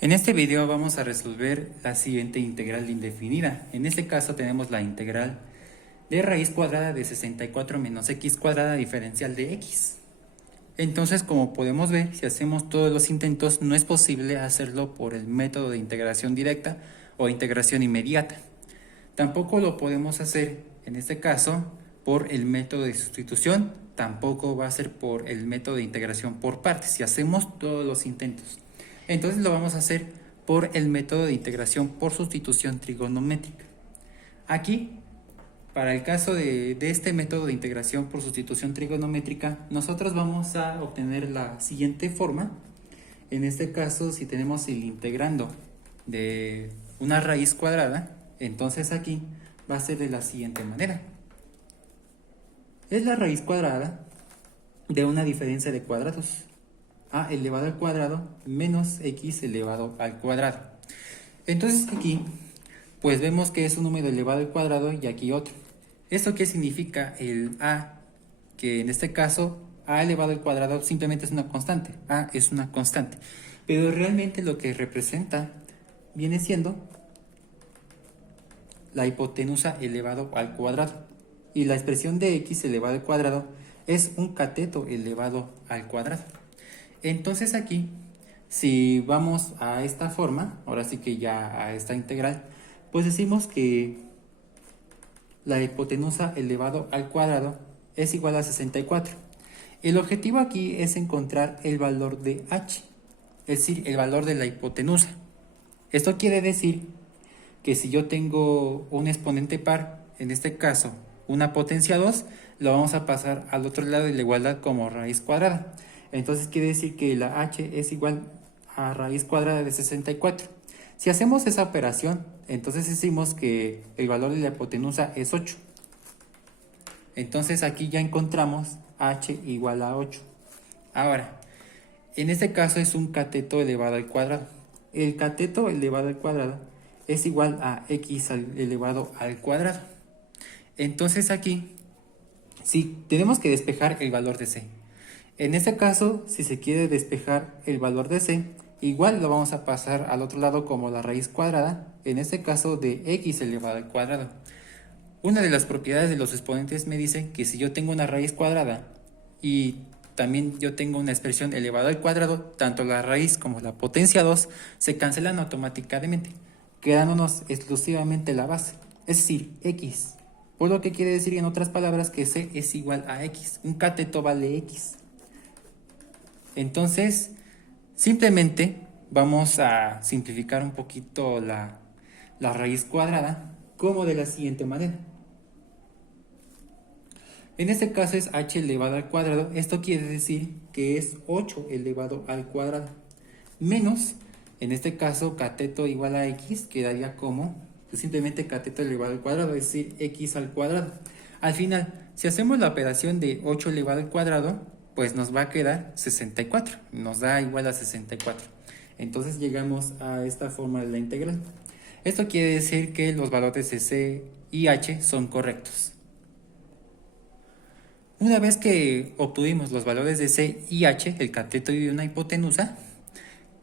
En este video vamos a resolver la siguiente integral indefinida. En este caso tenemos la integral de raíz cuadrada de 64 menos x cuadrada diferencial de x. Entonces, como podemos ver, si hacemos todos los intentos, no es posible hacerlo por el método de integración directa o integración inmediata. Tampoco lo podemos hacer, en este caso, por el método de sustitución. Tampoco va a ser por el método de integración por partes, si hacemos todos los intentos. Entonces lo vamos a hacer por el método de integración por sustitución trigonométrica. Aquí, para el caso de este método de integración por sustitución trigonométrica, nosotros vamos a obtener la siguiente forma. En este caso, si tenemos el integrando de una raíz cuadrada, entonces aquí va a ser de la siguiente manera. Es la raíz cuadrada de una diferencia de cuadrados, a elevado al cuadrado menos x elevado al cuadrado. Entonces aquí pues vemos que es un número elevado al cuadrado y aquí otro. ¿Esto qué significa? El a, que en este caso a elevado al cuadrado simplemente es una constante. A es una constante, pero realmente lo que representa viene siendo la hipotenusa elevado al cuadrado, y la expresión de x elevado al cuadrado es un cateto elevado al cuadrado. Entonces aquí, si vamos a esta forma, ahora sí que ya a esta integral, pues decimos que la hipotenusa elevado al cuadrado es igual a 64. El objetivo aquí es encontrar el valor de h, es decir, el valor de la hipotenusa. Esto quiere decir que si yo tengo un exponente par, en este caso una potencia 2, lo vamos a pasar al otro lado de la igualdad como raíz cuadrada. Entonces quiere decir que la h es igual a raíz cuadrada de 64. Si hacemos esa operación, entonces decimos que el valor de la hipotenusa es 8. Entonces aquí ya encontramos h igual a 8. Ahora, en este caso es un cateto elevado al cuadrado. El cateto elevado al cuadrado es igual a x elevado al cuadrado. Entonces aquí, sí, tenemos que despejar el valor de c. En este caso, si se quiere despejar el valor de c, igual lo vamos a pasar al otro lado como la raíz cuadrada, en este caso de x elevado al cuadrado. Una de las propiedades de los exponentes me dice que si yo tengo una raíz cuadrada y también yo tengo una expresión elevada al cuadrado, tanto la raíz como la potencia 2 se cancelan automáticamente, quedándonos exclusivamente la base, es decir, x. Por lo que quiere decir, en otras palabras, que c es igual a x. Un cateto vale x. Entonces, simplemente vamos a simplificar un poquito la raíz cuadrada, como de la siguiente manera. En este caso es h elevado al cuadrado. Esto quiere decir que es 8 elevado al cuadrado. Menos, en este caso, cateto igual a x, quedaría como simplemente cateto elevado al cuadrado, es decir, x al cuadrado. Al final, si hacemos la operación de 8 elevado al cuadrado, pues nos va a quedar 64. Nos da igual a 64. Entonces llegamos a esta forma de la integral. Esto quiere decir que los valores de c y h son correctos. Una vez que obtuvimos los valores de c y h, el cateto y una hipotenusa,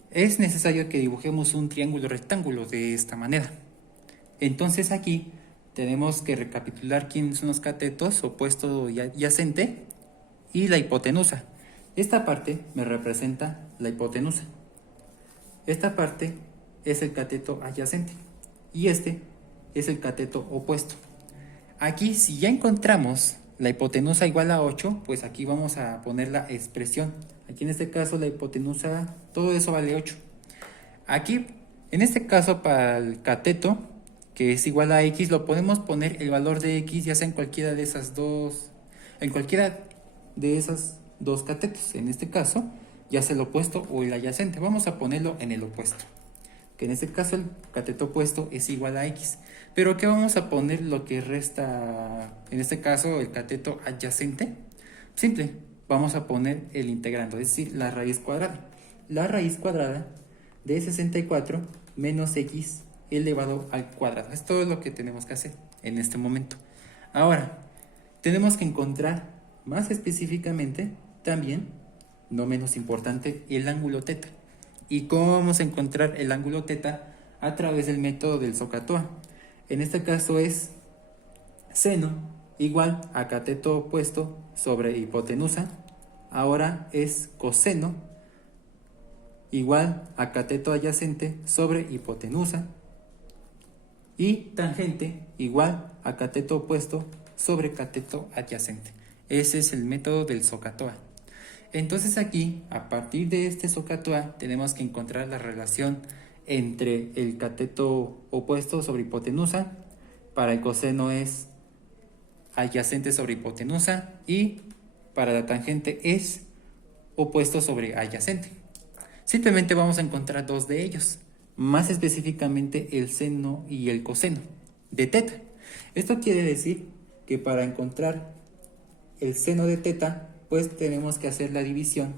es necesario que dibujemos un triángulo rectángulo de esta manera. Entonces aquí tenemos que recapitular quiénes son los catetos, opuesto y adyacente, y la hipotenusa. Esta parte me representa la hipotenusa. Esta parte es el cateto adyacente y este es el cateto opuesto. Aquí, si ya encontramos la hipotenusa igual a 8, pues aquí vamos a poner la expresión. Aquí en este caso la hipotenusa, todo eso vale 8. Aquí, en este caso para el cateto, que es igual a x, lo podemos poner el valor de x ya sea en cualquiera de esas dos, catetos. En este caso, ya sea el opuesto o el adyacente. Vamos a ponerlo en el opuesto, que en este caso el cateto opuesto es igual a x. Pero ¿qué vamos a poner lo que resta, en este caso el cateto adyacente? Simple, vamos a poner el integrando, es decir, la raíz cuadrada. La raíz cuadrada de 64 menos x elevado al cuadrado. Es todo lo que tenemos que hacer en este momento. Ahora, tenemos que encontrar más específicamente también, no menos importante, el ángulo θ. ¿Y cómo vamos a encontrar el ángulo θ? A través del método del SOHCAHTOA. En este caso es seno igual a cateto opuesto sobre hipotenusa. Ahora es coseno igual a cateto adyacente sobre hipotenusa. Y tangente igual a cateto opuesto sobre cateto adyacente. Ese es el método del SOHCAHTOA. Entonces aquí, a partir de este SOHCAHTOA, tenemos que encontrar la relación entre el cateto opuesto sobre hipotenusa. Para el coseno es adyacente sobre hipotenusa y para la tangente es opuesto sobre adyacente. Simplemente vamos a encontrar dos de ellos, más específicamente el seno y el coseno de θ. Esto quiere decir que para encontrar el seno de θ, pues tenemos que hacer la división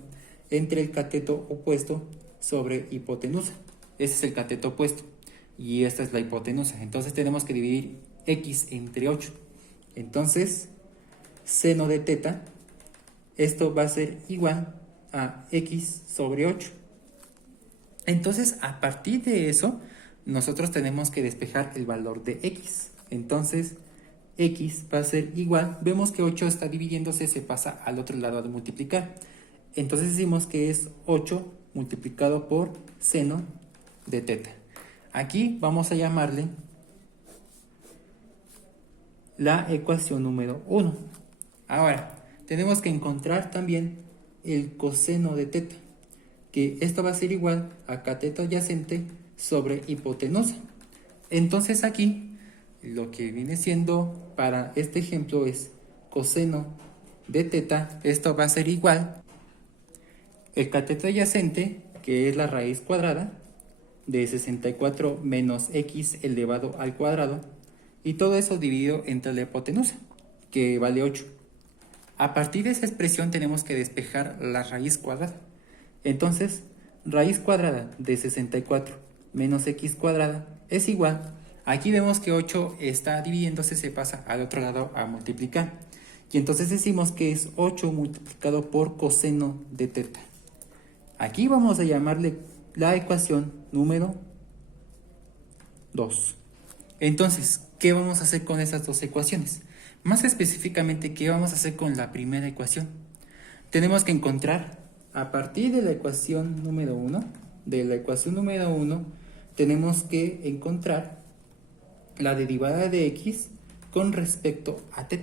entre el cateto opuesto sobre hipotenusa. Ese es el cateto opuesto y esta es la hipotenusa. Entonces tenemos que dividir x entre 8. Entonces, seno de θ, esto va a ser igual a x sobre 8. Entonces, a partir de eso, nosotros tenemos que despejar el valor de x. Entonces, x va a ser igual, vemos que 8 está dividiéndose, se pasa al otro lado de multiplicar. Entonces decimos que es 8 multiplicado por seno de θ. Aquí vamos a llamarle la ecuación número 1. Ahora, tenemos que encontrar también el coseno de θ, que esto va a ser igual a cateto adyacente sobre hipotenusa. Entonces aquí, lo que viene siendo para este ejemplo es coseno de θ, esto va a ser igual el cateto adyacente, que es la raíz cuadrada de 64 menos x elevado al cuadrado, y todo eso dividido entre la hipotenusa, que vale 8. A partir de esa expresión tenemos que despejar la raíz cuadrada. Entonces, raíz cuadrada de 64 menos x cuadrada es igual. Aquí vemos que 8 está dividiéndose, se pasa al otro lado a multiplicar. Y entonces decimos que es 8 multiplicado por coseno de θ. Aquí vamos a llamarle la ecuación número 2. Entonces, ¿qué vamos a hacer con esas dos ecuaciones? Más específicamente, ¿qué vamos a hacer con la primera ecuación? Tenemos que encontrar, a partir de la ecuación número 1, tenemos que encontrar la derivada de x con respecto a θ.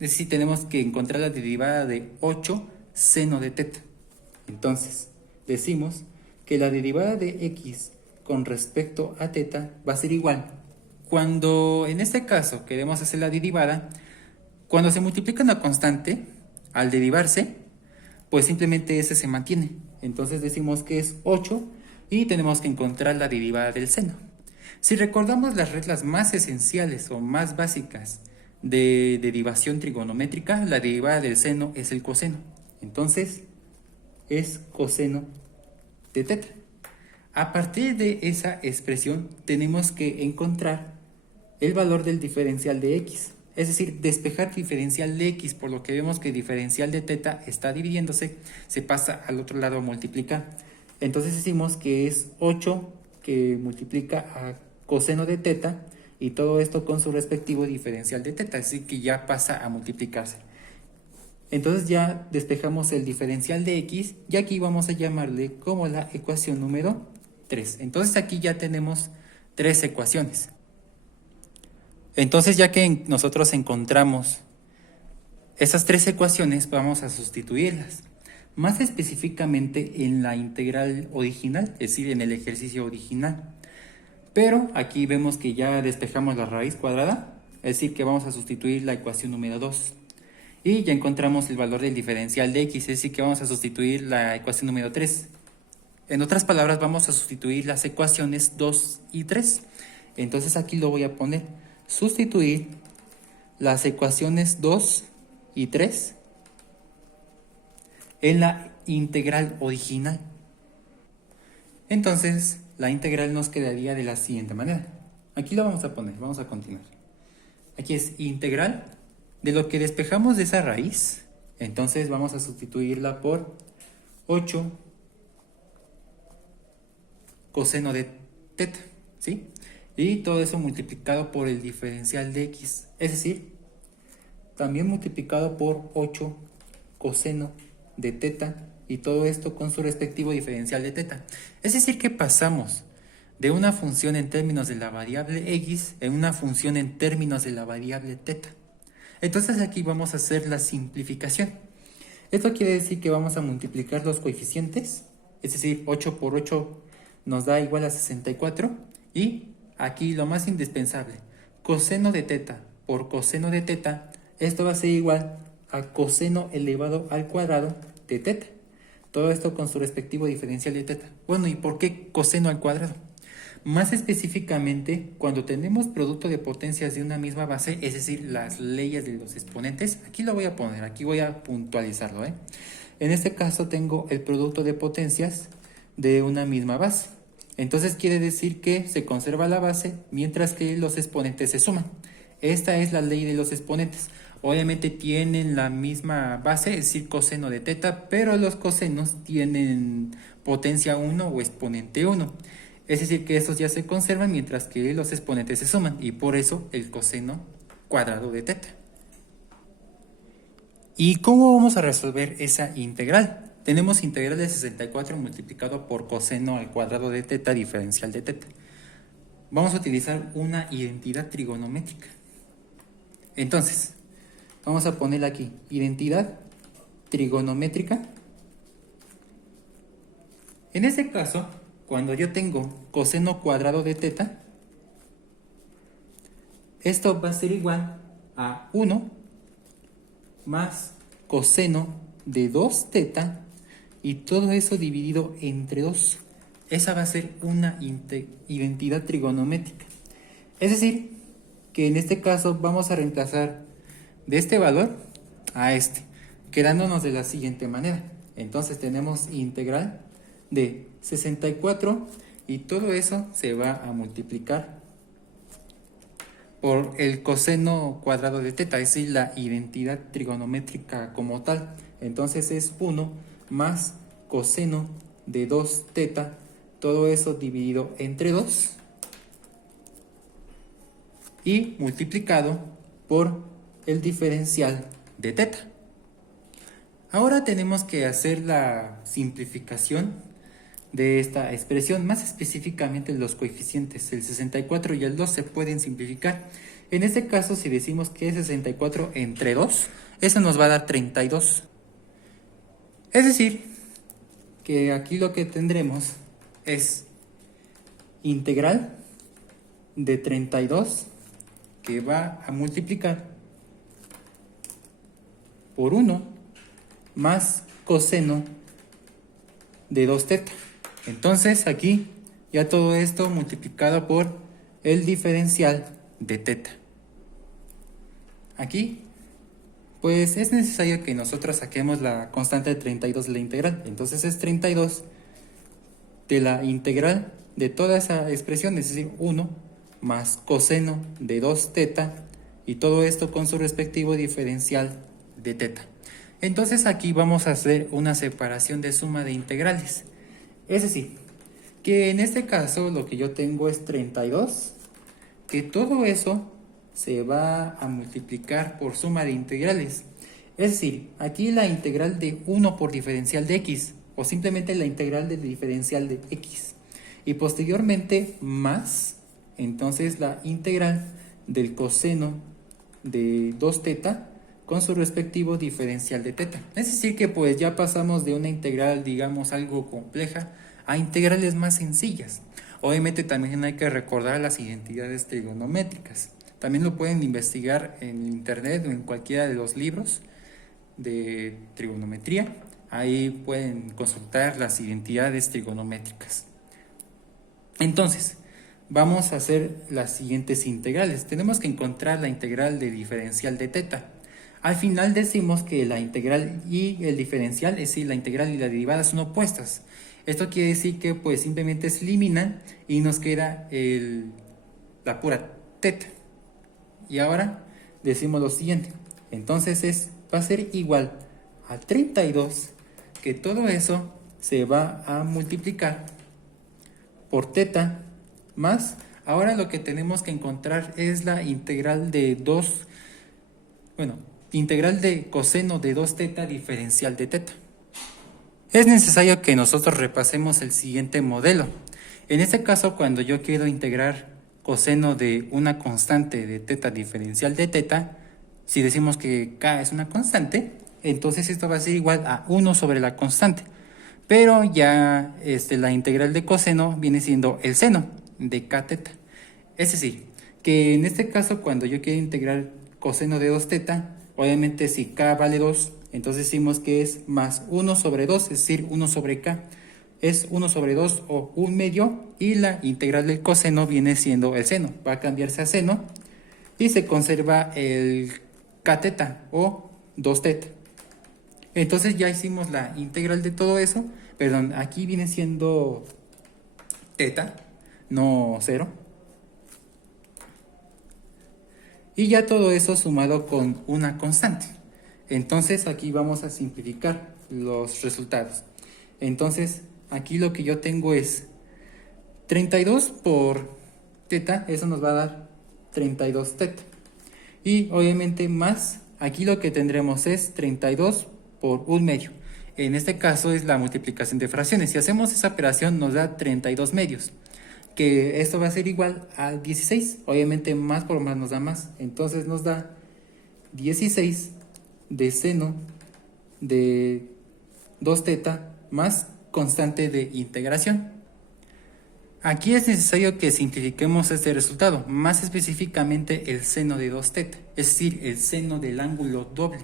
Es decir, tenemos que encontrar la derivada de 8 seno de θ. Entonces, decimos que la derivada de x con respecto a θ va a ser igual. Cuando en este caso queremos hacer la derivada, cuando se multiplica una constante, al derivarse, pues simplemente ese se mantiene. Entonces decimos que es 8 y tenemos que encontrar la derivada del seno. Si recordamos las reglas más esenciales o más básicas de derivación trigonométrica, la derivada del seno es el coseno. Entonces, es coseno de θ. A partir de esa expresión, tenemos que encontrar el valor del diferencial de x. Es decir, despejar diferencial de x, por lo que vemos que diferencial de θ está dividiéndose, se pasa al otro lado a multiplicar. Entonces decimos que es 8 que multiplica a coseno de θ y todo esto con su respectivo diferencial de θ, así que ya pasa a multiplicarse. Entonces ya despejamos el diferencial de x y aquí vamos a llamarle como la ecuación número 3. Entonces aquí ya tenemos 3 ecuaciones. Entonces ya que nosotros encontramos esas 3 ecuaciones, vamos a sustituirlas. Más específicamente en la integral original, es decir, en el ejercicio original. Pero aquí vemos que ya despejamos la raíz cuadrada, es decir, que vamos a sustituir la ecuación número 2. Y ya encontramos el valor del diferencial de x, es decir, que vamos a sustituir la ecuación número 3. En otras palabras, vamos a sustituir las ecuaciones 2 y 3. Entonces aquí lo voy a poner, sustituir las ecuaciones 2 y 3 en la integral original. Entonces, la integral nos quedaría de la siguiente manera. Aquí lo vamos a poner, vamos a continuar. Aquí es integral de lo que despejamos de esa raíz. Entonces vamos a sustituirla por 8 coseno de teta, ¿sí? Y todo eso multiplicado por el diferencial de x, es decir, también multiplicado por 8 coseno de teta y todo esto con su respectivo diferencial de teta. Es decir, que pasamos de una función en términos de la variable x en una función en términos de la variable teta. Entonces aquí vamos a hacer la simplificación. Esto quiere decir que vamos a multiplicar los coeficientes, es decir, 8 por 8 nos da igual a 64 y aquí lo más indispensable, coseno de teta por coseno de teta, esto va a ser igual a coseno elevado al cuadrado de teta. Todo esto con su respectivo diferencial de teta. Bueno, ¿y por qué coseno al cuadrado? Más específicamente, cuando tenemos producto de potencias de una misma base, es decir, las leyes de los exponentes, aquí lo voy a poner, aquí voy a puntualizarlo, ¿eh? En este caso tengo el producto de potencias de una misma base. Entonces quiere decir que se conserva la base mientras que los exponentes se suman. Esta es la ley de los exponentes. Obviamente tienen la misma base, es decir, coseno de teta, pero los cosenos tienen potencia 1 o exponente 1. Es decir, que estos ya se conservan mientras que los exponentes se suman y por eso el coseno cuadrado de teta. ¿Y cómo vamos a resolver esa integral? Tenemos integral de 64 multiplicado por coseno al cuadrado de teta diferencial de teta. Vamos a utilizar una identidad trigonométrica. Entonces, vamos a poner aquí identidad trigonométrica. En este caso, cuando yo tengo coseno cuadrado de teta, esto va a ser igual a 1 más coseno de 2 teta y todo eso dividido entre 2. Esa va a ser una identidad trigonométrica. Es decir, que en este caso vamos a reemplazar de este valor a este, quedándonos de la siguiente manera. Entonces tenemos integral de 64 y todo eso se va a multiplicar por el coseno cuadrado de teta, es decir, la identidad trigonométrica como tal. Entonces es 1 más coseno de 2 teta, todo eso dividido entre 2 y multiplicado por el diferencial de teta. Ahora tenemos que hacer la simplificación de esta expresión, más específicamente los coeficientes. El 64 y el 2 se pueden simplificar. En este caso, si decimos que es 64 entre 2, eso nos va a dar 32. Es decir, que aquí lo que tendremos es integral de 32 que va a multiplicar por 1 más coseno de 2 teta. Entonces aquí ya todo esto multiplicado por el diferencial de teta. Aquí pues es necesario que nosotros saquemos la constante de 32 de la integral. Entonces es 32 de la integral de toda esa expresión, es decir, 1 más coseno de 2 teta y todo esto con su respectivo diferencial de teta. Entonces aquí vamos a hacer una separación de suma de integrales. Es decir, que en este caso lo que yo tengo es 32, que todo eso se va a multiplicar por suma de integrales. Es decir, aquí la integral de 1 por diferencial de x, o simplemente la integral del diferencial de x. Y posteriormente más, entonces la integral del coseno de 2 teta con su respectivo diferencial de teta. Es decir que pues ya pasamos de una integral, digamos, algo compleja a integrales más sencillas. Obviamente también hay que recordar las identidades trigonométricas. También lo pueden investigar en internet o en cualquiera de los libros de trigonometría. Ahí pueden consultar las identidades trigonométricas. Entonces, vamos a hacer las siguientes integrales. Tenemos que encontrar la integral de diferencial de teta. Al final decimos que la integral y el diferencial, es decir, la integral y la derivada son opuestas. Esto quiere decir que pues simplemente se eliminan y nos queda la pura teta. Y ahora decimos lo siguiente. Entonces va a ser igual a 32, que todo eso se va a multiplicar por teta más, ahora lo que tenemos que encontrar es la integral de integral de coseno de 2 teta diferencial de teta. Es necesario que nosotros repasemos el siguiente modelo. En este caso, cuando yo quiero integrar coseno de una constante de teta diferencial de teta, si decimos que k es una constante, entonces esto va a ser igual a 1 sobre la constante. Pero ya la integral de coseno viene siendo el seno de k teta. Es decir, que en este caso cuando yo quiero integrar coseno de 2 teta, obviamente si k vale 2, entonces decimos que es más 1 sobre 2, es decir, 1 sobre k. Es 1 sobre 2 o 1 medio y la integral del coseno viene siendo el seno. Va a cambiarse a seno y se conserva el k teta o 2 teta. Entonces ya hicimos la integral de todo eso. Perdón, aquí viene siendo teta, no 0. Y ya todo eso sumado con una constante. Entonces aquí vamos a simplificar los resultados. Entonces aquí lo que yo tengo es 32 por teta, eso nos va a dar 32 teta. Y obviamente más, aquí lo que tendremos es 32 por 1 medio. En este caso es la multiplicación de fracciones. Si hacemos esa operación nos da 32 medios. Que esto va a ser igual a 16. Obviamente más por más nos da más. Entonces nos da 16 de seno de 2 teta más constante de integración. Aquí es necesario que simplifiquemos este resultado, más específicamente el seno de 2 teta, es decir, el seno del ángulo doble.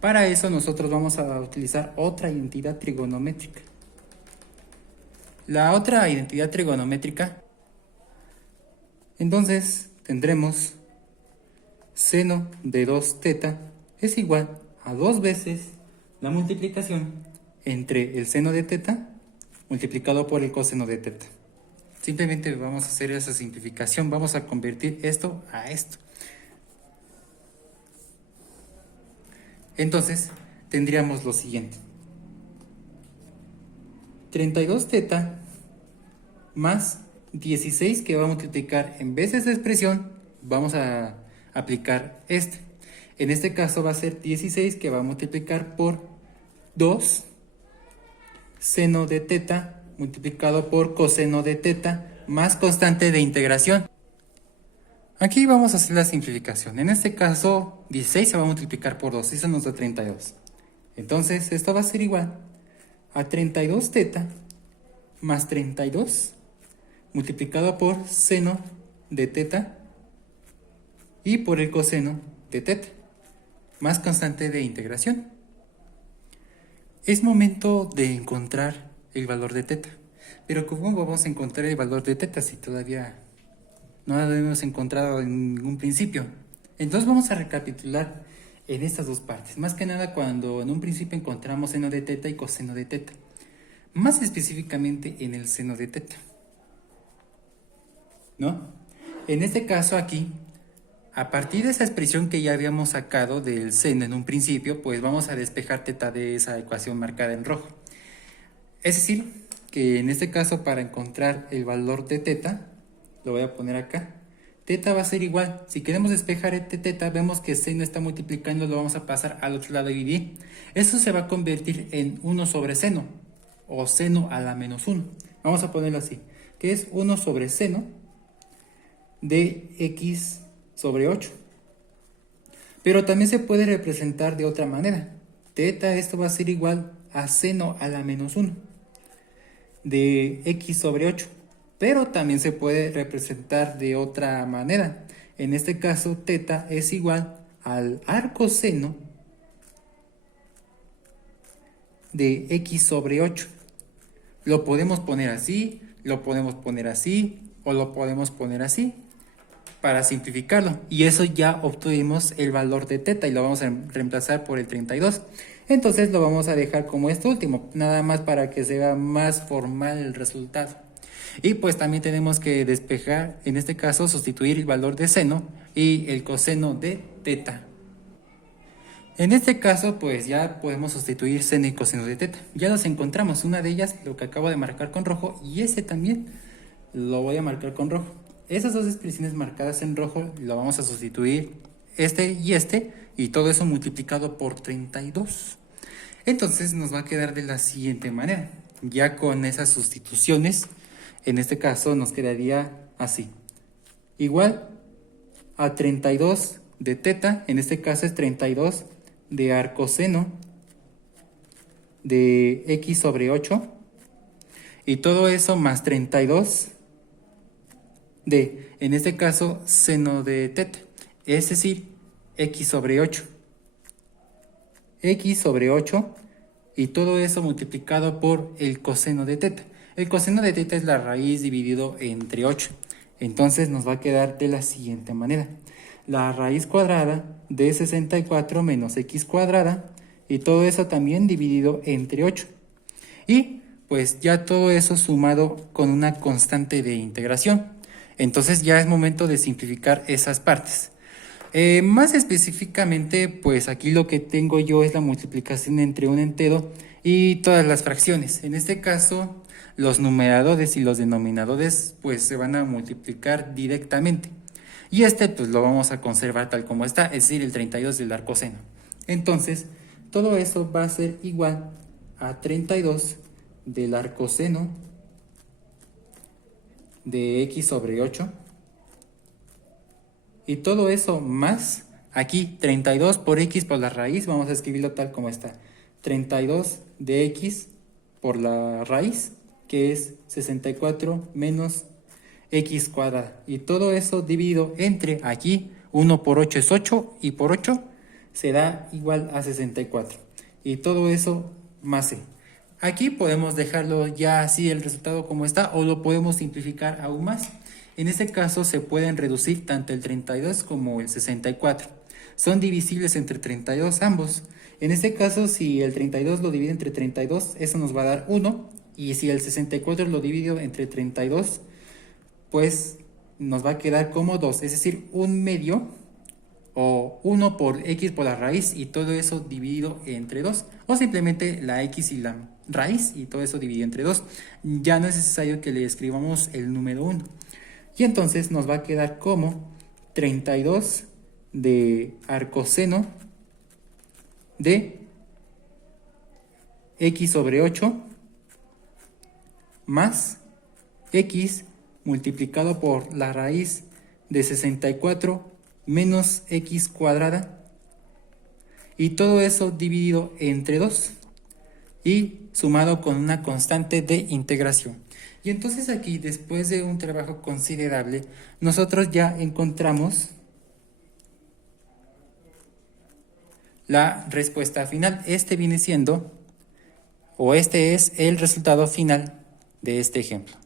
Para eso nosotros vamos a utilizar otra identidad trigonométrica. La otra identidad trigonométrica, entonces tendremos seno de 2 teta es igual a 2 veces la multiplicación entre el seno de teta multiplicado por el coseno de teta. Simplemente vamos a hacer esa simplificación, vamos a convertir esto a esto. Entonces tendríamos lo siguiente: 32 teta más 16 que va a multiplicar, en vez de esa expresión vamos a aplicar este. En este caso va a ser 16 que va a multiplicar por 2 seno de teta multiplicado por coseno de teta más constante de integración. Aquí vamos a hacer la simplificación. En este caso 16 se va a multiplicar por 2, eso nos da 32. Entonces esto va a ser igual a 32 teta más 32 multiplicado por seno de teta y por el coseno de teta más constante de integración. Es momento de encontrar el valor de teta. Pero ¿cómo vamos a encontrar el valor de teta si todavía no lo hemos encontrado en ningún principio? Entonces vamos a recapitular en estas dos partes. Más que nada cuando en un principio encontramos seno de teta y coseno de teta. Más específicamente en el seno de teta, ¿no? En este caso aquí, a partir de esa expresión que ya habíamos sacado del seno en un principio, pues vamos a despejar teta de esa ecuación marcada en rojo. Es decir, que en este caso para encontrar el valor de teta, lo voy a poner acá, teta va a ser igual. Si queremos despejar este teta, vemos que seno está multiplicando, lo vamos a pasar al otro lado y dividir. Eso se va a convertir en 1 sobre seno, o seno a la menos 1. Vamos a ponerlo así, que es 1 sobre seno de x sobre 8. Pero también se puede representar de otra manera. Teta, esto va a ser igual a seno a la menos 1 de x sobre 8. Pero también se puede representar de otra manera. En este caso, teta es igual al arcoseno de x sobre 8. Lo podemos poner así, lo podemos poner así, o lo podemos poner así, para simplificarlo. Y eso ya obtuvimos el valor de teta y lo vamos a reemplazar por el 32. Entonces lo vamos a dejar como esto último, nada más para que sea más formal el resultado. Y pues también tenemos que despejar, en este caso sustituir el valor de seno y el coseno de teta. En este caso pues ya podemos sustituir seno y coseno de teta. Ya los encontramos, una de ellas lo que acabo de marcar con rojo y ese también. lo voy a marcar con rojo. Esas dos expresiones marcadas en rojo lo vamos a sustituir este, y todo eso multiplicado por 32. Entonces nos va a quedar de la siguiente manera. Ya con esas sustituciones, en este caso nos quedaría así. Igual a 32 de teta, en este caso es 32 de arcoseno de x sobre 8. Y todo eso más 32 de, en este caso, seno de teta. Es decir, x sobre 8. X sobre 8 y todo eso multiplicado por el coseno de teta. El coseno de teta es la raíz dividido entre 8. Entonces nos va a quedar de la siguiente manera. La raíz cuadrada de 64 menos x cuadrada y todo eso también dividido entre 8. Y pues ya todo eso sumado con una constante de integración. Entonces ya es momento de simplificar esas partes. Más específicamente, pues aquí lo que tengo yo es la multiplicación entre un entero y todas las fracciones. En este caso, los numeradores y los denominadores pues se van a multiplicar directamente. Y este pues lo vamos a conservar tal como está, es decir, el 32 del arcoseno. Entonces, todo eso va a ser igual a 32 del arcoseno de x sobre 8. Y todo eso más, aquí 32 por x por la raíz, vamos a escribirlo tal como está. 32 de x por la raíz, que es 64 menos x cuadrada. Y todo eso dividido entre aquí, 1 por 8 es 8, y por 8 será igual a 64. Y todo eso más c. Aquí podemos dejarlo ya así el resultado como está, o lo podemos simplificar aún más. En este caso se pueden reducir tanto el 32 como el 64. Son divisibles entre 32 ambos. En este caso, si el 32 lo divide entre 32, eso nos va a dar 1. Y si el 64 lo divido entre 32, pues nos va a quedar como 2. Es decir, 1/2 o 1 por x por la raíz y todo eso dividido entre 2. O simplemente la x y la raíz y todo eso dividido entre 2. Ya no es necesario que le escribamos el número 1. Y entonces nos va a quedar como 32 de arcoseno de x sobre 8 más x multiplicado por la raíz de 64 menos x cuadrada. Y todo eso dividido entre 2 y sumado con una constante de integración. Y entonces aquí, después de un trabajo considerable, nosotros ya encontramos la respuesta final. Este viene siendo, o este es el resultado final de este ejemplo.